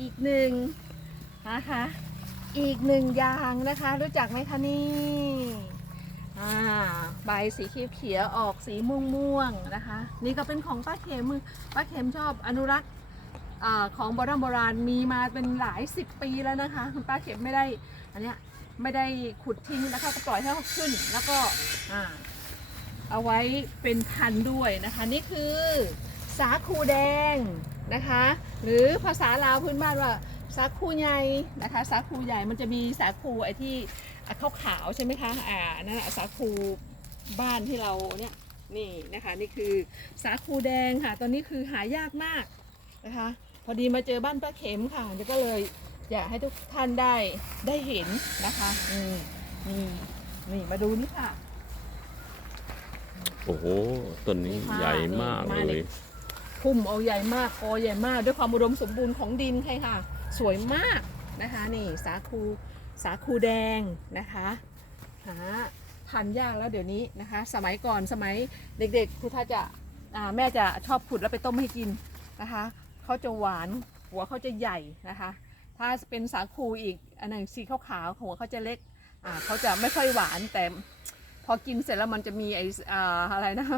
อีกหนึ่งนะคะ อีกหนึ่งอย่างนะคะ รู้จักไหมคะนี่อ่าใบสีเขียวออกสีม่วงๆนะคะ นี่ก็เป็นของป้าเข็มป้าเข็มชอบอนุรักษ์อของโบราณโบราณมีมาเป็นหลายสิบปีแล้วนะคะ คุณป้าเข็มไม่ได้อันเนี้ยไม่ได้ขุดทิ้งนะคะก็ปล่อยให้เขาขึ้นแล้วก็อ่าเอาไว้เป็นพันด้วยนะคะ นี่คือสาคูแดง นะคะ หรือภาษาลาวพื้นบ้านว่าสาคูใหญ่นะคะสาคูใหญ่มันจะมีสาคูไอ้ที่ขาวขาวๆใช่ไหมคะอ่านั่นแหละสาคูบ้านที่เราเนี่ยนี่นะคะนี่คือสาคูแดงค่ะ ตอนนี้คือหายากมากนะคะ พอดีมาเจอบ้านป้าเข็มค่ะเดี๋ยวก็เลยอยากให้ทุกท่านได้ได้เห็นนะคะนี่นี่นี่มาดูนี่ค่ะ โอ้โหต้นนี้ใหญ่มากมาเลเลยย พุ่มเอาใหญ่มากกอใหญ่มากด้วยความอุดมสมบูรณ์ของดินใช่ค่ะ สวยมากนะคะนี่สาคูสาคูแดงนะคะหาทานยากแล้วเดี๋ยวนี้นะคะ สมัยก่อนสมัยเด็กๆครูท่าจะาแม่จะชอบขุดแล้วไปต้มให้กินนะคะเขาจะหวานหัวเขาจะใหญ่นะคะ ถ้าเป็นสาคูอีกอันหนึงสีขาวๆหัวเขาจะเล็กเขาจะไม่ค่อยหวานแต่พอกินเสร็จแล้วมันจะมีไออ่าอะไรนะ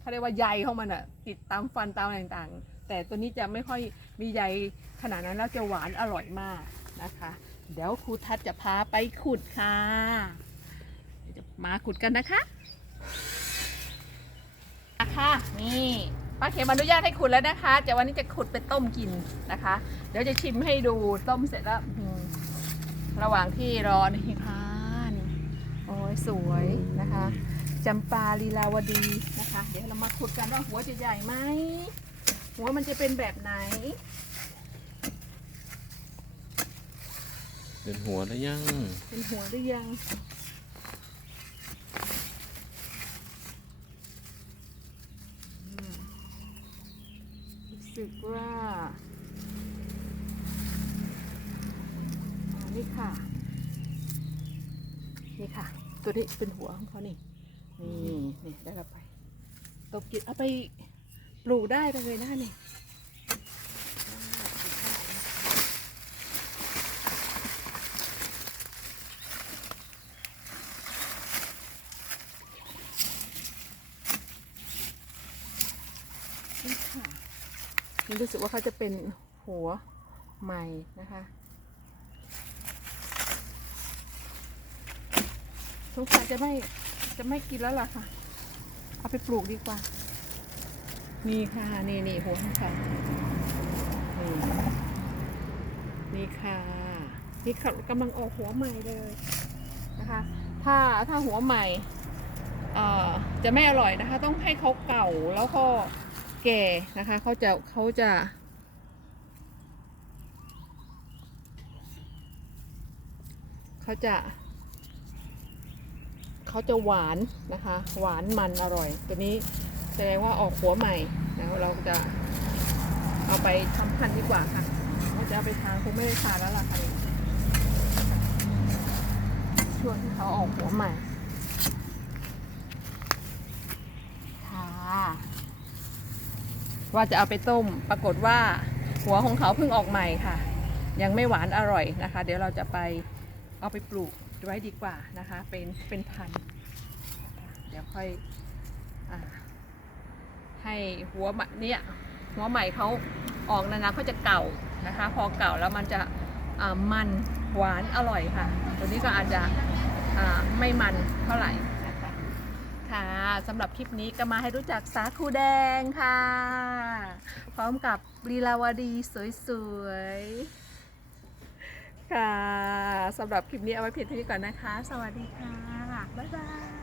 เขาเรียกว่าใยของมันอะติดตามฟันตามอะไรต่างๆ แต่ตัวนี้จะไม่ค่อยมีใยขนาดนั้นแล้วจะหวานอร่อยมากนะคะ เดี๋ยวครูทัศน์จะพาไปขุดค่ะจะมาขุดกันนะคะนะคะนี่ป้าเขมอนุญาตให้ขุดแล้วนะคะแต่วันนี้จะขุดไปต้มกินนะคะ เดี๋ยวจะชิมให้ดูต้มเสร็จแล้วระหว่างที่รอนี่ค่ะโอ้ยสวยนะคะ จำปาลีลาวดีนะคะ เดี๋ยวเรามาขุดกันว่าหัวจะใหญ่ไหม หัวมันจะเป็นแบบไหน เป็นหัวแล้วยัง เป็นหัวหรือยังอืมรู้สึกว่าอ๋อนี่ค่ะ นี่ค่ะ ตัวนี้เป็นหัวของเขานี่ นี่นี่ได้แล้วไปตบกินเอาไปปลูกได้ไปเลยนะนี่นี่ค่ะนี่รู้สึกว่าเขาจะเป็นหัวใหม่นะคะสงสัยจะไม่ จะไม่กินแล้วล่ะค่ะ เอาไปปลูกดีกว่า นี่ค่ะ นี่นี่หัวของเขานี่นี่ค่ะนี่ค่ะกำลังออกหัวใหม่เลยนะคะ ถ้าถ้าหัวใหม่เอ่อจะไม่อร่อยนะคะ ต้องให้เขาเก่าแล้วก็แก่นะคะเขาจะเขาจะเขาจะ เขาจะหวานนะคะ หวานมันอร่อย ตัวนี้แสดงว่าออกหัวใหม่นะเราจะเอาไปทำพันธุ์ดีกว่าค่ะเราจะเอาไปทานคงไม่ได้ทานแล้วล่ะค่ะนี่ช่วงที่เขาออกหัวใหม่ค่ะว่าจะเอาไปต้ม ปรากฏว่าหัวของเขาเพิ่งออกใหม่ค่ะ ยังไม่หวานอร่อยนะคะ เดี๋ยวเราจะไปเอาไปปลูก ไว้ดีกว่านะคะ เป็นเป็นพัน เดี๋ยวค่อยอให้หัวใหม่เนี่ยหัวใหม่เขาออกนะนะเขาจะเก่านะคะ พอเก่าแล้วมันจะมันหวานอร่อยค่ะ ตัวนี้ก็อาจจะไม่มันเท่าไหร่นะคะค่ะสำหรับคลิปนี้ก็มาให้รู้จักสาคูแดงค่ะ พร้อมกับลีลาวดีสวยๆ ค่ะสำหรับคลิปนี้เอาไว้เพียงเท่านี้ก่อนนะคะ สวัสดีค่ะ บ๊ายบาย